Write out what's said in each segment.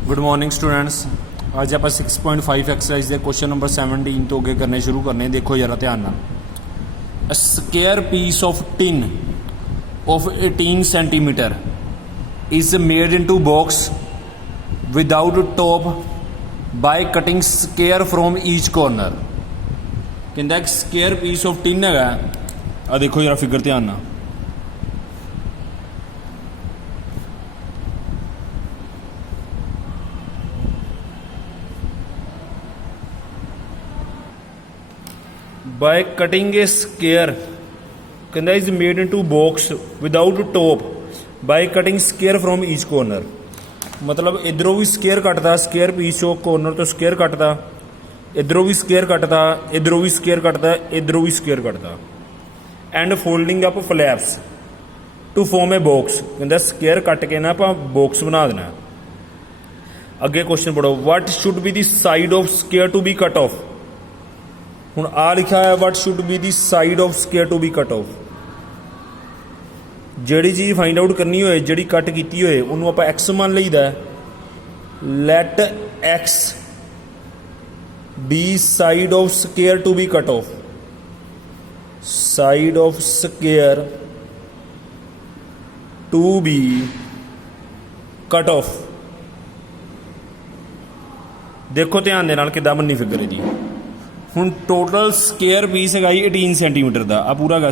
Good morning students. अज आप 6.5 exercise के question number 17 तो अगे करने शुरू करने। देखो जरा ध्यान नाल। A square piece of tin of 18 centimetre is made into box without top by cutting square from each corner. कहता एक स्क्वायर पीस ऑफ टिन है। आ देखो जरा फिगर ध्यान नाल। By cutting a square, कहता is made into box without top by cutting square from each corner। मतलब इधरों भी स्केयर कटता, स्केयर पीस ऑफ कॉर्नर तो स्केयर कटता, इधरों भी स्केयर कटता, इधरों भी स्केयर कटता, इधरों भी स्केयर कटता। And folding up flaps to form a box. कहता स्केयर कट के ना आप बॉक्स बना देना। अगे क्वेश्चन पढ़ो। What should be the side of square to be cut off. हुण आ लिखा है what should be the side of square to be cut off. जिहड़ी चीज़ फाइंड आउट करनी होए, जिहड़ी कट कीती होए, उन्होंने आपां एक्स मान लईदा है। Let x be side of square to be cut off. Side of square to be cut off. देखो ध्यान दे नाल किदां बन्नी फिगर जी। हुण टोटल स्केयर पीस है 18 सेंटीमीटर का। आ पूरा है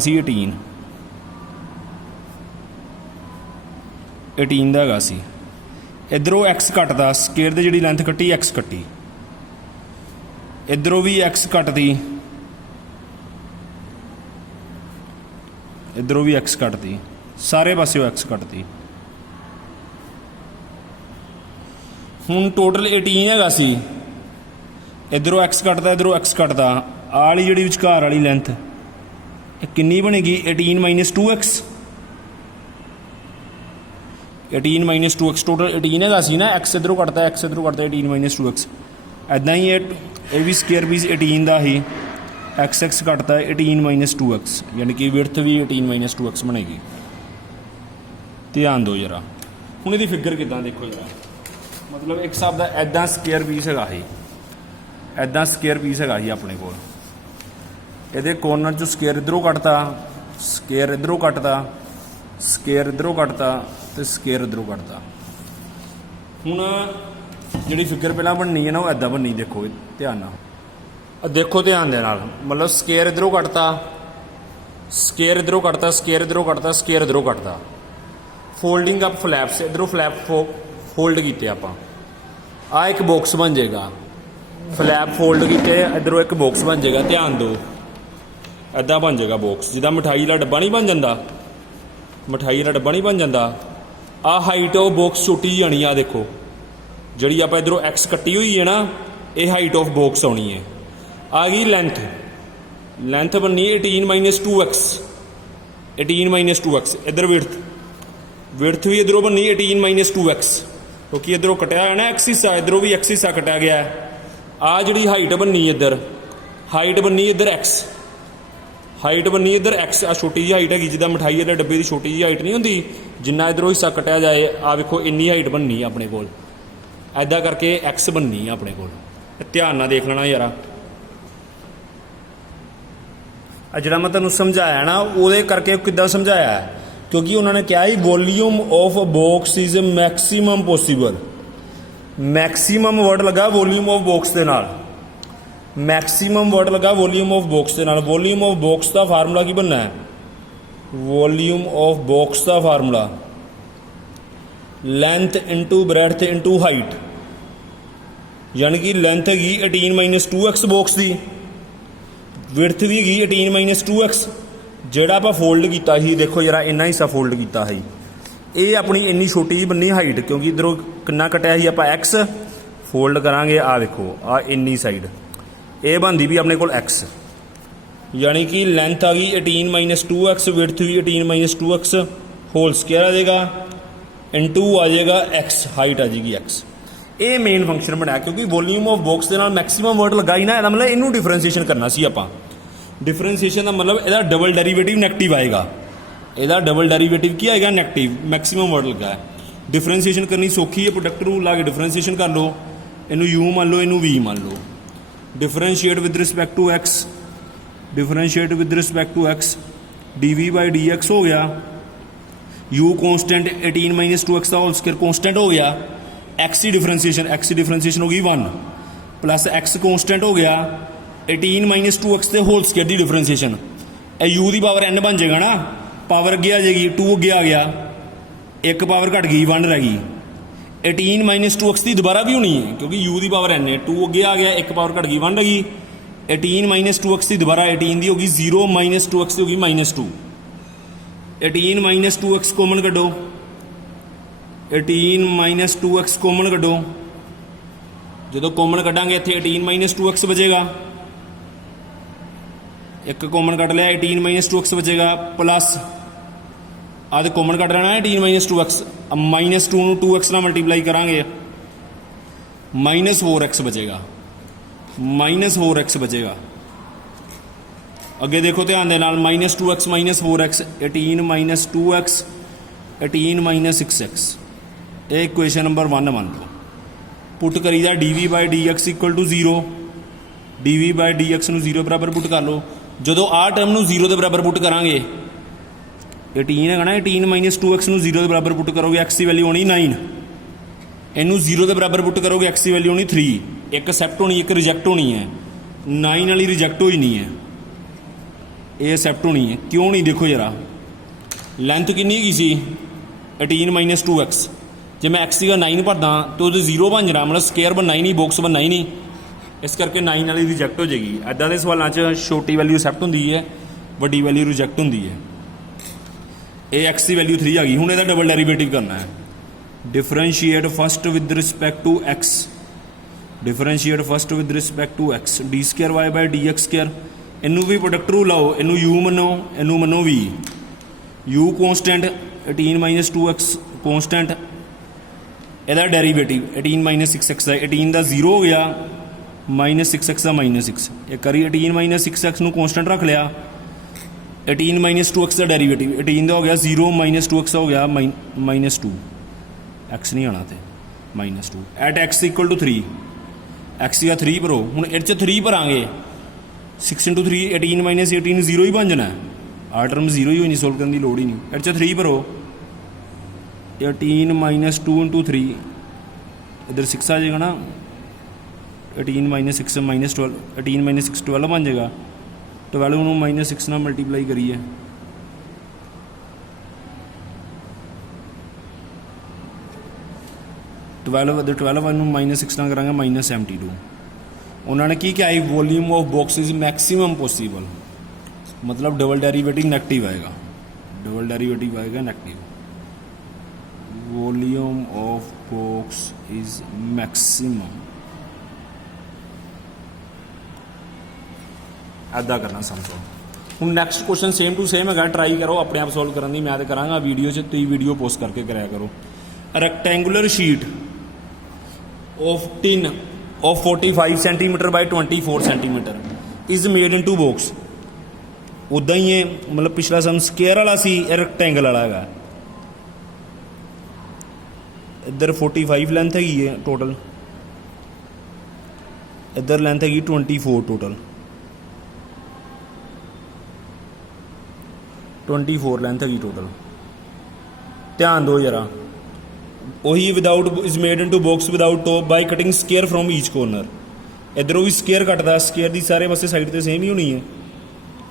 18 का है। इधरों एक्स कटता, स्केयर की जी लेंथ कट्टी एक्स कट्टी, इधरों भी एक्स कटती, इधरों भी एक्स कटती, सारे पासे एक्स कटती। हुण टोटल 18 है। इधरों एक्स कटता, इधरों एक्स कटता। आली जी विचकार वाली लेंथ कितनी बनेगी? 18 minus 2x। 18 minus 2x total 18 है ना। एक्स इधरों कटता, एक्स इधरों कटता, 18 माइनस 2x। ऐदा ही ये भी स्केयर पीस 18 का ही। एक्स एक्स कटता है 18 माइनस 2x, यानी कि विड्थ भी 18 माइनस 2x बनेगी। ध्यान दो जरा। हुण इहदी फिगर किदां देखो जरा। मतलब एक हिसाब का ऐदा स्केयर पीस है। ऐदा स्केयर पीस है ही अपने को। ये कॉर्नर चो स्केयर इधरों कटता, स्केयर इधरों कटता, स्केयर इधरों कटता तो स्केयर इधरों कटता। हुण जी फिगर पहला बननी है ना वो ऐदा बननी। देखो ध्यान नाल, देखो ध्यान दे नाल। मतलब स्केयर इधरों कटता, स्केयर इधरों कटता, स्केयर इधरों कटता, स्केयर इधरों कटता। फोल्डिंग अप फ्लैप्स, इधरों फ्लैप फोल्ड किए आपां। आ एक बॉक्स बन जाएगा। फ्लैप फोल्ड किए, इधरों एक बॉक्स बन जाएगा। ध्यान दो, ऐदा बन जाएगा बॉक्स जिदा मिठाई का डब्बा नहीं बन जाता। मिठाई का डब्बा नहीं बन जाता। आ हाइट ऑफ बॉक्स छोटी जानी। आ देखो जी आप इधरों एक्स कट्टी हुई है ना, ये हाइट ऑफ बॉक्स आनी है। आ गई लेंथ, लेंथ बननी है 18 माइनस 2x। 18 minus 2x। इधर विड्थ, विड्थ भी इधरों बननी 18 माइनस 2x, क्योंकि इधरों कटिया है ना एक्स हिस्सा, इधरों भी एक्स हिस्सा कटिया गया है। आ जी हाइट बननी इधर, हाइट बननी इधर एक्स, हाइट बननी इधर एक्स। आ छोटी जी हाइट है जिदा मिठाई वाले डब्बे की छोटी जी हाइट नहीं होंगी, जिन्ना इधरों हिस्सा कटिया जाए। आ देखो इन्नी हाइट बननी अपने को, ऐदा करके एक्स बननी है अपने को। ध्यान ना देख लेना यार। जो मैं तुम समझाया ना वो करके किदा समझाया है, क्योंकि उन्होंने क्या है volume of box is maximum possible. Maximum word लगा वॉल्यूम ऑफ बॉक्स के नाल। मैक्सीमम वर्ड लगा वॉल्यूम ऑफ बॉक्स के नाल। वॉल्यूम ऑफ बॉक्स का फार्मूला की बनना है? वॉल्यूम ऑफ बॉक्स का formula length into breadth into height, यानी कि लेंथ हैगी 18 माइनस 2x बॉक्स की, विड्थ भी हैगी 18 माइनस 2x। जोड़ा आप फोल्ड किया ही, देखो जरा इन्ना हिस्सा फोल्ड किया ही, ये अपनी इन्नी छोटी जी बनी हाइट, क्योंकि इधरों कितना कटिया ही आप एक्स फोल्ड करांगे। आ देखो आ इन्नी साइड ये बनती भी अपने को एक्स, यानी कि लेंथ आ गई 18 माइनस 2x, विड्थ भी 18 माइनस 2x होल स्केयर आ जाएगा, इनटू आ जाएगा एक्स, हाइट आ जाएगी एक्स। ये मेन फंक्शन बनाया, क्योंकि वॉल्यूम ऑफ बॉक्स के नाल मैक्सीमम वर्ड लगा ही ना, मतलब इनू डिफरेंसीएशन करना सी आपां। डिफरेंसीएशन का मतलब यदा डबल डेरीवेटिव नैगेटिव आएगा। ਇਹਦਾ डबल डेरीवेटिव की आएगा नैगेटिव। मैक्सीमम वर्ड लगा है डिफरेंसीएशन करनी सौखी है, प्रोडक्ट रूल ला के डिफरेंसीएशन कर लो, इनू u मान लो, इनू v मान लो। Differentiate with respect to x, differentiate with respect to x, dv by dx हो गया, u कॉन्स्टेंट 18 माइनस 2x का होल स्क्वायर कॉन्स्टेंट हो गया, x की डिफरेंसीएशन हो गई 1 प्लस x कॉन्स्टेंट हो गया 18 माइनस 2x के होल स्क्वायर की डिफरेंसीएशन, u की पावर n बन जाएगा ना, पावर अगे आ जाएगी, 2 अगे आ गया, एक पावर घट गई 1 रह गई, 18 माइनस 2x की दोबारा भी होनी है क्योंकि u की पावर n है, 2 अगे आ गया, एक पावर घट गई 1 रह गई, 18 माइनस 2x की दोबारा 18 की होगी 0 माइनस 2x की होगी -2, 18 माइनस 2x कॉमन कड्डो, 18 माइनस 2x कॉमन कड्डो, जो कॉमन कड्डांगे इत्थे 18 माइनस 2x बचेगा, एक कॉमन कट लिया 18 माइनस 2x बचेगा, प्लस आदि कॉमन कट लेना है 18 माइनस 2x, -2 ਨੂੰ 2x ਨਾਲ मल्टीप्लाई करांगे -4x बचेगा, -4x बचेगा। अगे देखो ध्यान दे नाल -2x -4x, 18 minus 2x 18 minus 6x, ये इक्वेशन नंबर 1 मान लो। पुट करीदा dv by dx equal to 0, dv by dx ਨੂੰ 0 बराबर पुट कर लो, जो आ टर्म ਨੂੰ 0 के बराबर पुट करांगे 18 है ना, 18 माइनस 2x ਨੂੰ 0 के बराबर पुट करोगे x की वैल्यू होनी 9, इनू 0 के बराबर पुट करोगे x की वैल्यू होनी 3, एक एक्सेप्ट होनी एक रिजेक्ट होनी है, 9 वाली रिजेक्ट होई नहीं है, ये एक्सेप्ट होनी है, क्यों नहीं देखो जरा लेंथ कितनी की सी 18 माइनस 2x, जे मैं x का 9 भरदा तो 0 बन जाना, मतलब स्केयर बनना ही नहीं, बॉक्स बनना ही नहीं, इस करके 9 वाली रिजेक्ट हो जाएगी। इदां दे सवालों च छोटी वैल्यू एक्सेप्ट होंदी है, वड्डी वैल्यू रिजेक्ट होंदी है। ये एक्स की वैल्यू 3 आ गई, हुण इहदा डबल डेरीवेटिव करना है, differentiate first with respect to x, differentiate first with respect to x, d square y by d x square, इनू भी प्रोडक्ट रूल लाओ, इनू u मनो, इनू मनो v, u constant 18 minus 2x constant, इहदा डेरीवेटिव 18 माइनस 6x का, 18 का 0 हो गया, माइनस 6x का -6, एक करी 18 माइनस 6x ਨੂੰ कॉन्स्टेंट रख लिया, 18 माइनस 2x का डेरीवेटिव 18 का हो गया 0 माइनस 2x हो गया -2, x नहीं आना तो -2, at x equal to 3, x का 3 भरो, हूँ इस 3 भरांगे 6 इंटू 3 18 माइनस 18 0 ही बन जाना, आ टर्म 0 ही होनी, सोल्व करने की लोड़ ही नहीं, इस 3 भरो 18 माइनस 2 इंटू 3, इधर 6 आ जाएगा ना, 18 माइनस 6 -12, 18 माइनस 6 12 बन जाएगा, 12 ਨੂੰ -6 ਨਾਲ मल्टीप्लाई करिए, -12 ਨੂੰ -6 ਨਾਲ करांगे -72। उन्होंने की क्या है, volume of box is maximum possible, मतलब डबल डेरिवेटिव नेगेटिव आएगा, डबल डेरिवेटिव आएगा negative, volume of box is maximum, ऐदा करना समझो। हूँ next question same to same है, ट्राई करो अपने आप सोल्व करने की, मैं तो कराँगा वीडियो च, तुम वीडियो पोस्ट करके कराया करो। Rectangular sheet of tin of 45 centimetre by 24 centimetre is made in to box, उदा ही है, मतलब पिछला सम स्केयर वाला सी, रैक्टेंगल वाला है, इधर 45 लेंथ है टोटल, इधर लेंथ है 24 टोटल, 24 लेंथ है टोटल। ध्यान दो जरा, वही without is made in to box without top by cutting square from each corner, इधरों भी स्केयर कटता, स्केयर की सारे पासे साइड तो सेम ही होनी है,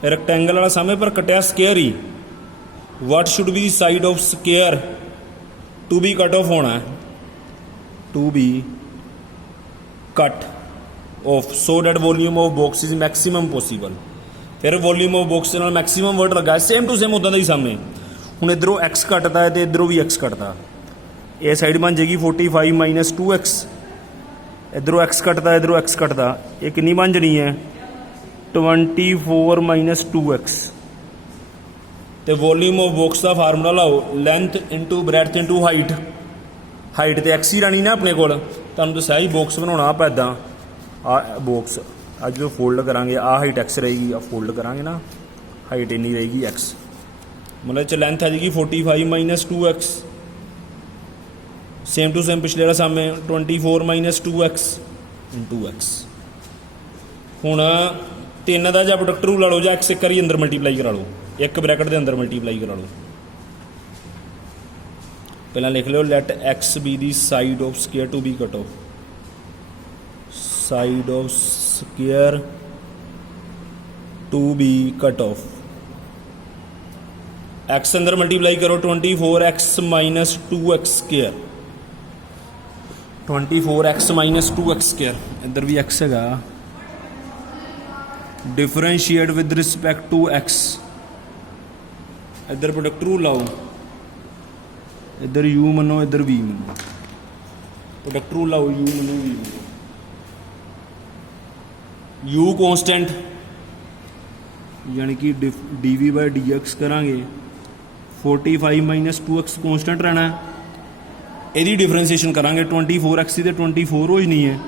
रैक्टेंगल वाला सामने पर कटिया स्केयर ही, what should be side of square to be cut off होना है, to be cut off so that volume of box is maximum possible, फिर वॉल्यूम ऑफ बॉक्स के नाल मैक्सिमम वर्ड लगा, सेम टू सेम उदा ही सामने, हूँ इधरों एक्स कटता है तो इधरों भी एक्स कटता, ये साइड बन जाएगी 45 माइनस 2x, इधरों एक्स कटता है इधरों एक्स कटता, ये कितनी बन जानी है 24 माइनस 2x, तो वॉल्यूम ऑफ बॉक्स का फार्मूला लाओ, length into breadth into height, height तो एक्स ही रहनी ना अपने को, तुहानूं दस्सिया ही बॉक्स बनाना आप इदा, आ बॉक्स अज जो फोल्ड करांगे आ हाइट एक्स रहेगी, आ फोल्ड करांगे ना हाइट इन्नी रहेगी एक्स, मतलब लेंथ आ जाएगी 45 minus 2x, same to same पिछले वाला सामने 24 माइनस 2x इंटू एक्स। हुण 3 का ਜਾਂ प्रोडक्ट रूल ला लो, ਜਾਂ एक्स एक बारी अंदर मल्टीप्लाई करा लो, एक ब्रैकेट के अंदर मल्टीप्लाई करा लो। पहला लिख लो, let x be the side of square to be cut off, side of square to be cut off. X अंदर मल्टीप्लाई करो 24x minus 2x square, 24x minus 2x square, इधर भी x है, differentiate with respect to x, इधर product rule लाओ, इधर u मनो इधर v मनो, प्रोडक्ट रूल लाओ, u मनो v मनो, u कॉन्स्टेंट यानी कि dv बाय dx करांगे, 45 माइनस 2x कॉन्स्टेंट रहना है, यदि डिफरेंशिएशन करांगे 24x की 24 हो ही नहीं है,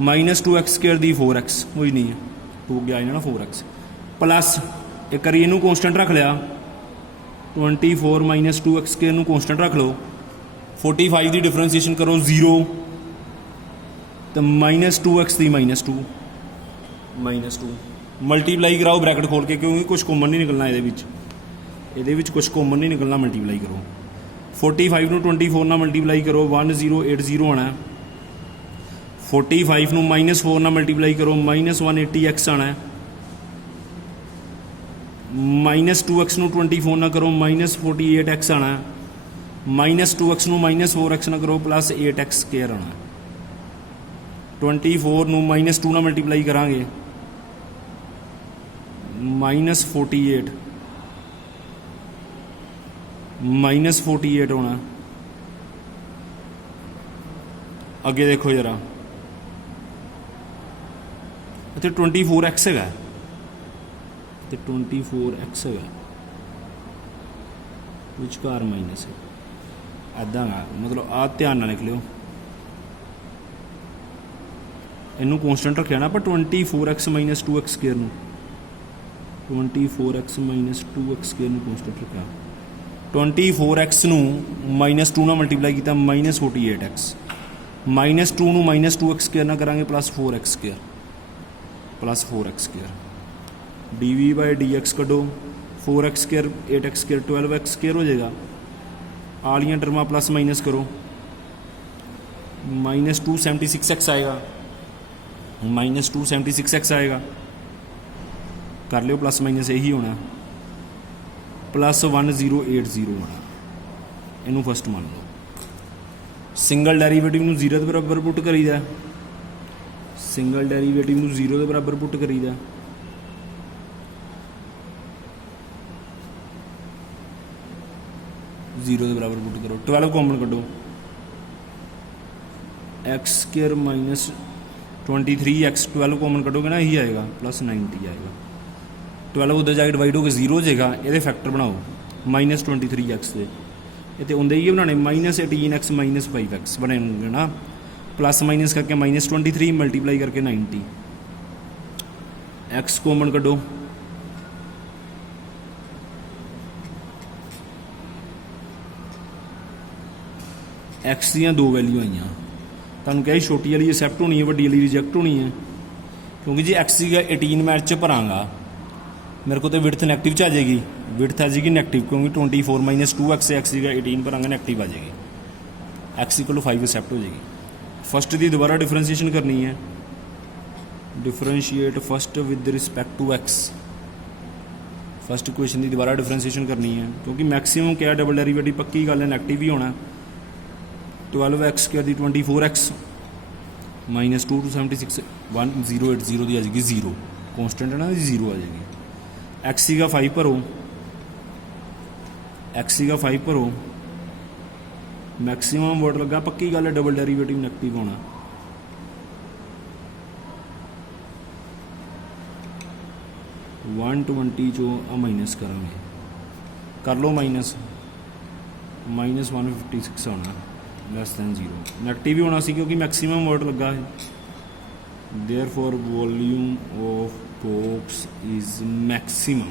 माइनस 2x स्केयर दी 4x हो ही नहीं है, हो गया ना 4x, प्लस एक बार इनू कॉन्स्टेंट रख लिया, 24 माइनस 2x स्केयर नू कॉन्स्टेंट रख लो, 45 की डिफरेंशिएशन करो 0, तो माइनस 2x दी माइनस 2 मल्टीप्लाई कराओ ब्रैकेट खोल के, क्योंकि कुछ कॉमन नहीं निकलना ये कुछ कॉमन नहीं निकलना, मल्टीप्लाई करो 45 नू 24 ना मल्टीप्लाई करो 1080 आना है, 45 नू माइनस 4 ना मल्टीप्लाई करो माइनस 180x आना है, माइनस 2x नू 24 ना करो माइनस 48x आना है, माइनस 2x नू माइनस 4x ना करो प्लस 8x स्केयर आना है, 24 नू माइनस 2 ना मल्टीप्लाई करांगे माइनस 48 होना। अगे देखो जरा, इतने 24x है, 24x है, विचकार माइनस है, ऐदा मतलब आ ध्यान ना लिख लियो, इनू कॉन्स्टेंट रखा ना पर 24x माइनस 2x स्केयर नू, 24x माइनस 2x स्केयर नू कॉन्स्टेंट रखा, 24x नू माइनस 2 ना मल्टीप्लाई किया माइनस 48x, माइनस 2 नू माइनस 2x स्केयर ना करांगे plus 4x square, D V by D x कढो, 4x square 8x square 12x square हो जाएगा, आलियाँ टर्मा प्लस माइनस करो, माइनस 276x आएगा, माइनस 276x आएगा, कर लियो प्लस माइनस यही होना, प्लस 1080 होना, इनू फस्ट मान लो। सिंगल डेरीवेटिव नू 0 के बराबर पुट करीदा, सिंगल डेरीवेटिव नू 0 के बराबर पुट करीदा, जीरो के बराबर पुट करो, 12 कॉमन कढो, x square minus 23x, 12 common कटोगे ना यही आएगा प्लस 90 आएगा, 12 उधर जाके डिवाइड होकर 0 हो जाएगा, ये फैक्टर बनाओ माइनस 23x के, ये तो उन्हें ये बनाने माइनस 18x माइनस 5x बनेंगे ना, प्लस माइनस करके माइनस 23 मल्टीप्लाई करके 90, x कॉमन कटो, एक्स दियाँ 2 वैल्यू आई, तुहानूं क्या छोटी वाली एक्सैप्ट होनी है, वड्डी वाली रिजैक्ट होनी है, क्योंकि जी एक्स की 18 मैच च भरांगा मेरे को तो विड्थ नैगेटिव च आ जाएगी, विड्थ आ जाएगी नैगेटिव, क्योंकि 24 माइनस 2x एक्स की 18 भरांगा नैगेटिव आ जाएगी, एक्स इक्वल टू 5 एक्सैप्ट हो जाएगी। फस्ट की दोबारा डिफरेंशिएशन करनी है, differentiate first with respect to x, first equation की दोबारा डिफरेंशिएशन करनी है, क्योंकि मैक्सीमम क्या डबल डेरीवेटिव पक्की गल है नैगेटिव ही होना, 12x square the 24x minus 2 to 76 1080 दी आ जाएगी, 0 कॉन्स्टेंट है ना, 0 आ जाएगी, एक्स का 5 भरो, एक्स का 5 भरो, मैक्सीमम वर्ड लगा, पक्की गल है डबल डेरीवेटिव नैगेटिव होना, वन 120 चो माइनस करेंगे, कर लो माइनस 156 होना लैस दैन 0, नैगेटिव ही होना सी क्योंकि मैक्सीमम वर्ड लगा है, therefore volume of box is maximum,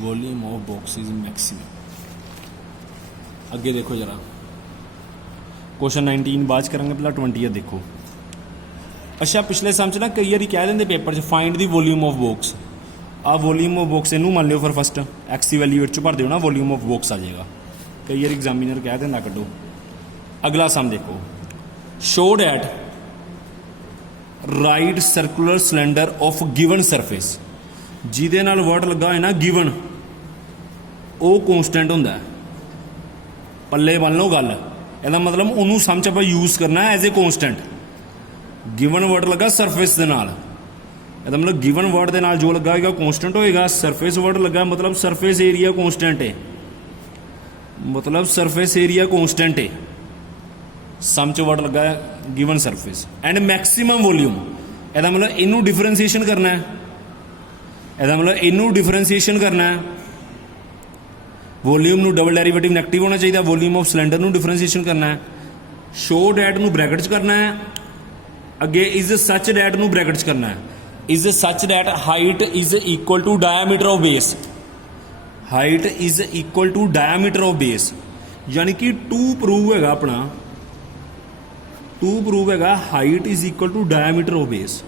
volume of box is maximum. अगे देखो जरा क्वेश्चन 19 बाद करांगे, पहला 20 देखो। अच्छा पिछले सम च ना कई बार कह देंगे पेपर च find the volume of box. आ वॉल्यूम ऑफ बॉक्स इनू मान लियो फिर फस्ट एक्स की वैल्यू भर दिओ ना, वॉल्यूम ऑफ बॉक्स आ जाएगा। कई बार एग्जामिनर कह देना कड्डो। अगला सम देखो, show that right circular cylinder of given surface. जिहदे नाल वर्ड लगा है ना गिवन, वो कॉन्सटेंट होंदा है। पल्ले बन लो गल, ਇਹਦਾ मतलब ਉਹਨੂੰ ਸਮ ਚ ਆਪਾਂ यूज़ करना है as a constant. Given word लगा सरफेस के नाल, ਇਹਦਾ मतलब गिवन वर्ड के नाल जो लगा होगा कॉन्सटेंट होएगा। सरफेस वर्ड लगा मतलब सरफेस एरिया कॉन्सटेंट है, मतलब सरफेस एरिया कॉन्सटेंट है। सम च वर्ड लगा है given surface and maximum volume. ਇਹਦਾ मतलब इनू डिफरेंसीएशन करना है, ਇਹਦਾ मतलब इनू डिफरेंसीएशन करना है। वॉल्यूम नू डबल डेरिवेटिव नैगेटिव होना चाहिए, वॉल्यूम ऑफ सिलेंडर नू डिफरेंसीएशन करना है। शो डैट नू ब्रैकेट च करना है, अगे इज सच डैट नू ब्रैकेट च करना है। Is such that height is equal to diameter of base. Height is equal to diameter of base, यानी कि टू प्रूव है अपना, टू प्रूव है height is equal to diameter of base.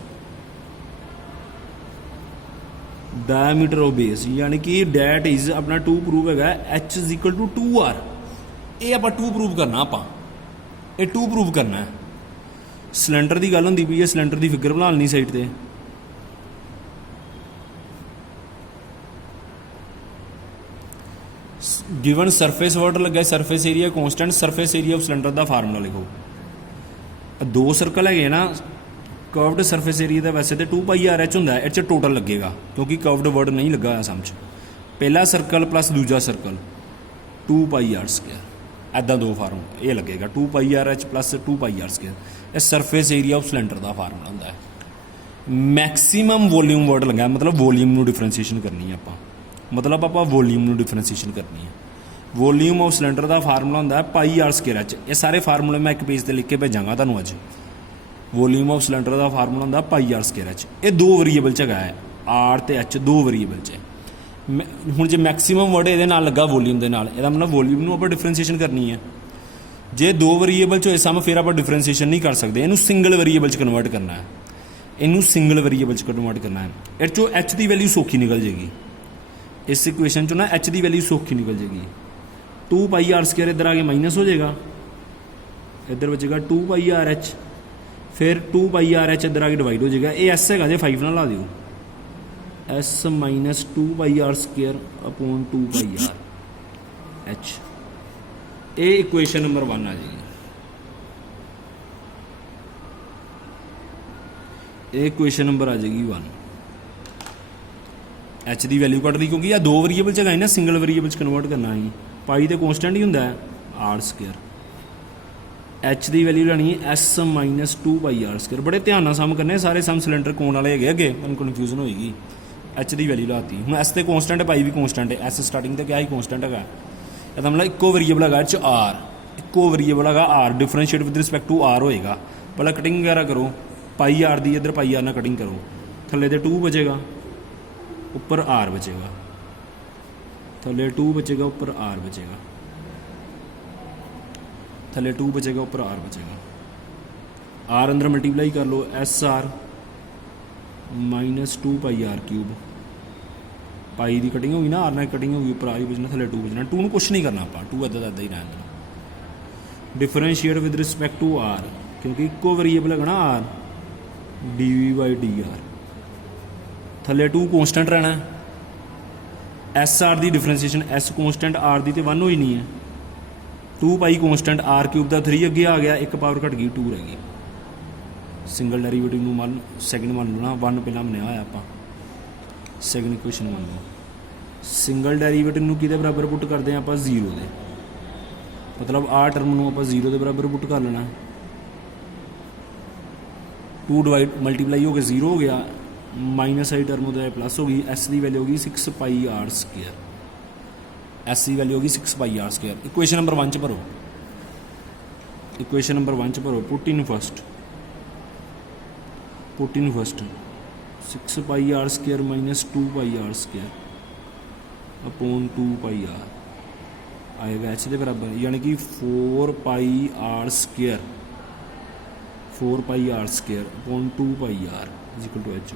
Diameter of base यानी कि that is अपना to prove है H is equal to 2r। ये आप टू प्रूव करना, आप ये टू प्रूव करना है। सिलेंडर की गल होंदी पई है, सिलेंडर की फिगर बना लनी साइड पर। गिवन सरफेस वर्ड लगा surface area constant. Surface area of cylinder का फार्मूला लिखो। दो सर्कल है ना, कर्वड सरफेस एरिया का वैसे तो 2πr/h होंदा है, इस टोटल लगेगा क्योंकि कर्वड वर्ड नहीं लगा है समझ। पहला सर्कल प्लस दूजा सर्कल 2πr², ऐदा दो फार्मूला ये लगेगा 2πr/h प्लस 2πr²। यह सरफेस एरिया ऑफ सिलेंडर का फार्मूला होंदा है। मैक्सीमम वॉल्यूम वर्ड लगा मतलब वॉल्यूम नू डिफरेंसीएशन करनी है आप, मतलब आप वॉल्यूम नू डिफरेंसीएशन करनी है। वॉल्यूम ऑफ सिलेंडर का फार्मूला होंदा है πr²h। ये सारे फार्मूले मैं एक पेज पर लिख के भेजांगा तुहानूं अज। वॉल्यूम ऑफ सिलेंडर का फार्मूला होंदा πr²h। ये दो वेरीएबल च है, आर ते एच दो वेरीएबल च। हुण जे मैक्सीमम वर्ड ये लगा वॉल्यूम के नाल, ਇਹਦਾ मतलब वॉल्यूम नू आपां डिफरेंसीएशन करनी है। जे दो वेरीएबल च होए सम फिर आप डिफरेंसीएशन नहीं कर सकते, इनू सिंगल वेरीएबल च कन्वर्ट करना है। इनू सिंगल वेरीएबल च कन्वर्ट करना है। इस चो एच की वैल्यू सौखी निकल जाएगी। इस इक्वेशन चो ना एच की वैल्यू सौखी निकल जाएगी। 2πr² इधर आगे माइनस हो जाएगा, इधर बचेगा 2πr/h, फिर 2πr/h इधर आगे डिवाइड हो जाएगा। ये एस है 5 ना ला दियो, S minus 2πr² upon 2πr/h। ये इक्वेशन नंबर 1 आ जाएगी। ये इक्वेशन नंबर आ जाएगी 1। एच की वैल्यू कट दी क्योंकि यह दो वेरीएबल च है ना, सिंगल वेरीएबल कन्वर्ट करना है। पाई तो कॉन्सटेंट ही होंदा है r²। एच की वैल्यू लैनी है एस माइनस 2πr²। बड़े ध्यान नाल सम करने सारे सम सिलेंडर कोण वाले है अगे, मैं कन्फ्यूजन होएगी। एच की वैल्यू लाती हूँ, एस तो कॉन्सटेंट है, पाई भी कॉन्सटेंट है। एस स्टार्टिंग तो क्या ही कॉन्सटेंट है, इसका मतलब इक्को वेरीएबल है आर, इक्को वेरीएबल है r. Differentiate with respect to r होएगा। पहले कटिंग वगैरह करो, πr की इधर πr ना कटिंग करो, थले तो 2 बचेगा, ऊपर आर बचेगा, थले 2 बचेगा, ऊपर आर बचेगा, थले 2 बचेगा, ऊपर आर बचेगा। आर अंदर मल्टीप्लाई कर लो, एस आर माइनस 2πr³। पाई की कटिंग होगी ना, आर ना कटिंग होगी, ऊपर आर ही बचना, थले 2 बचना। 2 कुछ नहीं करना, आप 2 इदा ही रहना देना। Differentiate with respect to r क्योंकि इक्को वेरीएबल है ना आर, dv/dr। थले 2 कॉन्सटेंट रहना है। एस आर की डिफरेंसीएशन एस कॉन्सटेंट आर की तो 1 हो ही नहीं है। 2π कॉन्सटेंट r³ का 3 अगे आ गया, एक पावर घट गई 2 रह गई। सिंगल डेरीवेटिव में मान सैकेंड मान लो ना, 1 पहला मनिया होया आप, सैकेंड इक्वेशन मान लो। सिंगल डेरीवेटिव में कि बराबर पुट करते हैं आप 0 के, मतलब आ टर्म में आप 0 के बराबर पुट कर लेना। 2 डिवाइड मल्टीप्लाई हो गया 0 हो गया, माइनस आई टर्म होता है प्लस होगी। एस की वैल्यू होगी 6πr²। एस की वैल्यू होगी 6πr²। इक्वेशन नंबर 1 च भरो, इक्वेशन नंबर 1 च भरो। Put in first 6πr² minus 2πr² upon 2πr। आएगा एच के बराबर, यानी कि 4 pi r square, 4 pi r square upon 2 pi r is equal to H.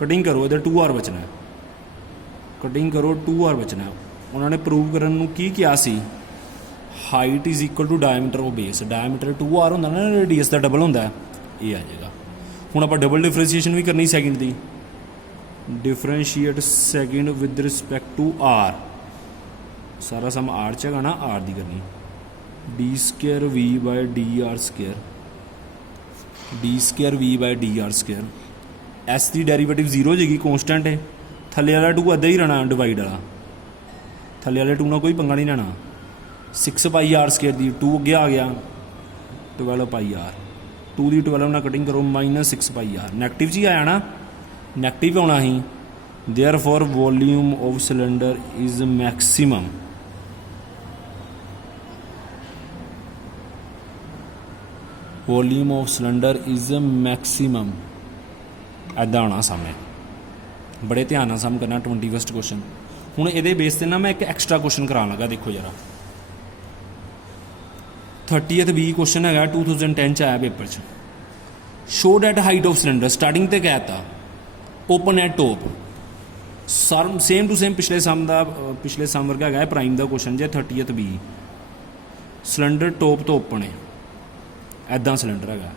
Cutting करो इधर 2 आर बचना है, कटिंग करो 2 आर बचना है। उन्होंने प्रूव करने ਨੂੰ ਕੀ ਕਿਹਾ ਸੀ, height is equal to diameter of base, diameter 2 r होंदा ना, रेडियस का डबल होंदा, ये आ जाएगा। हुण आपां डबल डिफरेंसीएशन भी करनी सैकेंड की, differentiate second with respect to r, सारा सम आर च है ना, आर की करनी, d square we by D r square, d square we by D r square. S की डेरीवेटिव 0 हो जाएगी, कॉन्सटेंट है, थले वाला 2 अद्धा ही रहना डिवाइड वाला, थले वाले 2 ना कोई पंगा नहीं लेना। 6 पाई आर स्केयर दी 2 अगे आ गया, 12 पाई आर, 2 की 12 ना कटिंग करो -6 पाई आर, नैगेटिव जी आया ना, नैगेटिव आना ही। Therefore volume of cylinder is maximum, volume of cylinder is maximum, ऐदा आना सामने। बड़े ध्यान नाल सम करना 21st क्वेश्चन। हुण इहदे बेस ते ना मैं एक एक्स्ट्रा क्वेश्चन करान लगा, देखो जरा 30th बी क्वेश्चन है 2010 च आया पेपर च। Show that height of cylinder, starting ते कहता open at top, same to same पिछले सम वर्गा है, प्राइम का क्वेश्चन जे 30th बी, सिलेंडर टॉप तो ओपन है, ऐदा सिलेंडर है।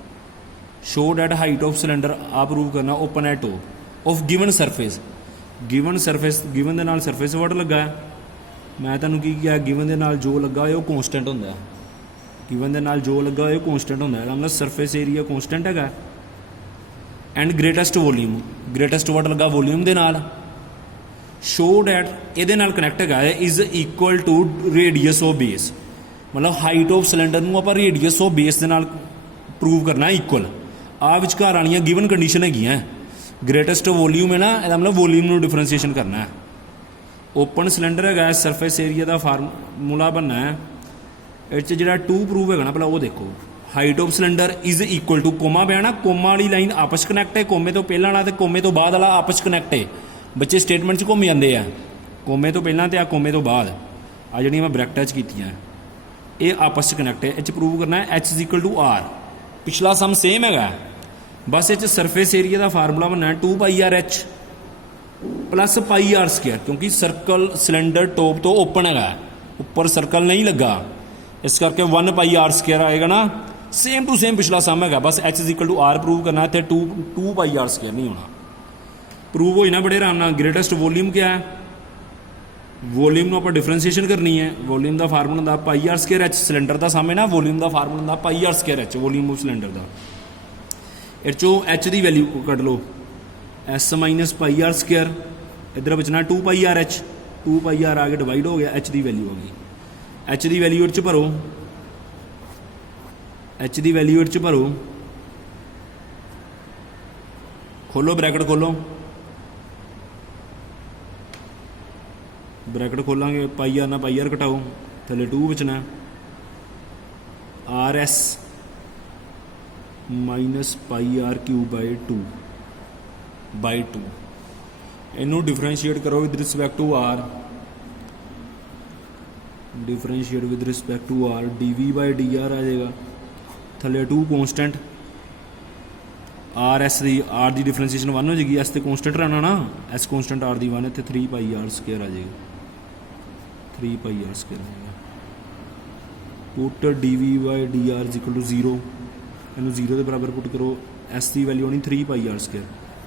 Show that height of cylinder आ प्रूव करना open at top of given surface, given surface, given दे नाल सरफेस वर्ड लगा है, मैं तुहानूं की किया, गिवन दे नाल जो लगा हो कॉन्सटेंट होंदा है, गिवन दे नाल जो लगा हो कॉन्सटेंट होंदा है, मतलब सरफेस एरिया कॉन्सटेंट है। And greatest volume, greatest word लगा वॉल्यूम दे नाल। शो डैट इहदे नाल कनैक्ट है is equal to radius of base, मतलब हाइट ऑफ सिलेंडर नूं आपां रेडियस ऑफ बेस दे नाल प्रूव करना इक्वल। आ विचकार आनियां गिवन कंडीशन हैगियां, ग्रेटेस्ट वॉल्यूम है ना, ਇਹਦਾ मतलब वॉल्यूम ਨੂੰ डिफरेंशिएशन करना है। ओपन सिलेंडर है, सरफेस एरिया का फार्मूला बनना है, इस जो 2 प्रूव है ना, पहला वो देखो, height of cylinder is equal to, comma पे ना, कोमा वाली लाइन आपस कनैक्ट है, कोमे तो पहला वाला तो कोमे तो बाद वाला आपस कनैक्ट है। बच्चे स्टेटमेंट घूम जाते हैं, कोमे तो पहला तो कोमे तो बाद, आ जी मैं ब्रैकेटां च कीतियां, ये आपस कनैक्ट है। इस प्रूव करना है H is equal to r, पिछला सम सेम है, बस इस सरफेस एरिया का फार्मूला बनना है 2 pi r H plus pi r square, क्योंकि सर्कल सिलेंडर टॉप तो ओपन है, ऊपर सर्कल नहीं लगा, इस करके 1 पाई आर स्केयर आएगा ना, सेम टू सेम पिछला सम है, बस H is equal to r prove करना है, 2 पाई आर स्केयर नहीं होना। प्रूव हो ना बड़े आराम नाल। ग्रेटेस्ट वॉल्यूम क्या है, वॉल्यूम आप डिफरेंशिएशन करनी है, वॉल्यूम का फार्मूला होंदा pi r square H, cylinder का सामने ना वॉल्यूम का फार्मूला होंदा pi r square H, volume of cylinder का। इचों एच की वैल्यू कट लो, S minus pi r square, इधर बचना 2 pi r H, 2 pi r आगे डिवाइड हो गया, एच की वैल्यू हो गई, एच की वैल्यू इच भरो, एच की वैल्यू इच भरो, खोलो ब्रैकेट खोलो, ब्रैकेट खोलांगे, पाई आर ना पाई आर घटाओ, थले 2 बचना, r S minus pi r cube by two, इनू डिफरेंशिएट करो with respect to r, differentiate with respect to r, D we by D r आ जाएगा, थले 2 कॉन्सटेंट, आर एस दी आर की डिफरेंशिएशन 1 हो जाएगी, एस तो कॉन्सटेंट रहना ना, एस कॉन्सटेंट आर दी 1 है, तो 3 पाई आर स्केयर आ जाएगा, 3 पाई आर स्केयर आ जाएगा। Put d we by D r is equal to 0, इनू 0 के बराबर पुट करो, एस की वैल्यू आनी 3 पाई आर स्केयर,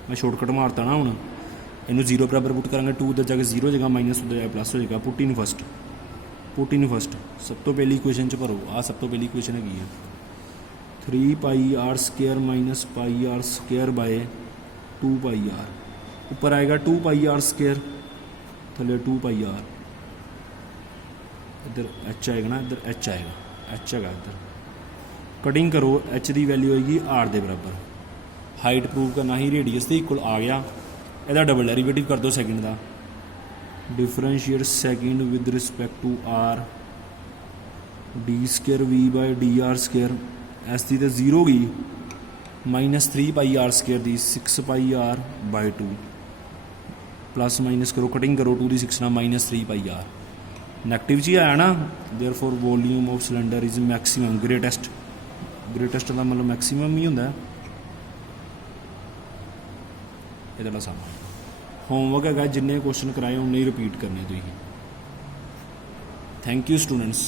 मैं शॉर्टकट मारता ना हूँ, इनू 0 बराबर पुट करेंगे, 2 उधर जाके 0 हो जाएगा, माइनस उधर जाए प्लस हो जाएगा। Put in first, put in first, सब तो पहली इक्वेशन च भरो, आ सब तो पहली इक्वेशन है 3 pi r square minus pi r square by 2 pi r, ऊपर आएगा 2 पाई आर स्केयर, थले 2 पाई आर, इधर एच आएगा ना, इधर एच आएगा, एच है इधर, कटिंग करो, एच की वैल्यू आएगी आर के बराबर, हाइट प्रूव करना ही रेडियस के इक्वल आ गया, यदा डबल डेरीवेटिव कर दो सैकेंड का, differentiate second with respect to r, D square we by D r square, S की तो 0 गई, -3 पाई आर स्केयर दी 6 pi r by 2, plus minus करो, कटिंग करो, 2 की 6 ना -3 पाई आर, ਨੈਗੇਟਿਵ 'ਚ ਹੀ ਆਇਆ ਨਾ therefore volume of cylinder is maximum greatest ਦਾ ਮਤਲਬ ਮੈਕਸਿਮਮ ਹੀ ਹੁੰਦਾ ਇਹਦਾ ਲਾ ਸਾਰਾ ਹੋਮਵਰਕ ਹੈਗਾ ਜਿੰਨੇ ਕੁਐਸਚਨ ਕਰਾਏ ਉਨੇ ਹੀ ਰਿਪੀਟ ਕਰਨੇ ਤੁਸੀਂ ਥੈਂਕ ਯੂ ਸਟੂਡੈਂਟਸ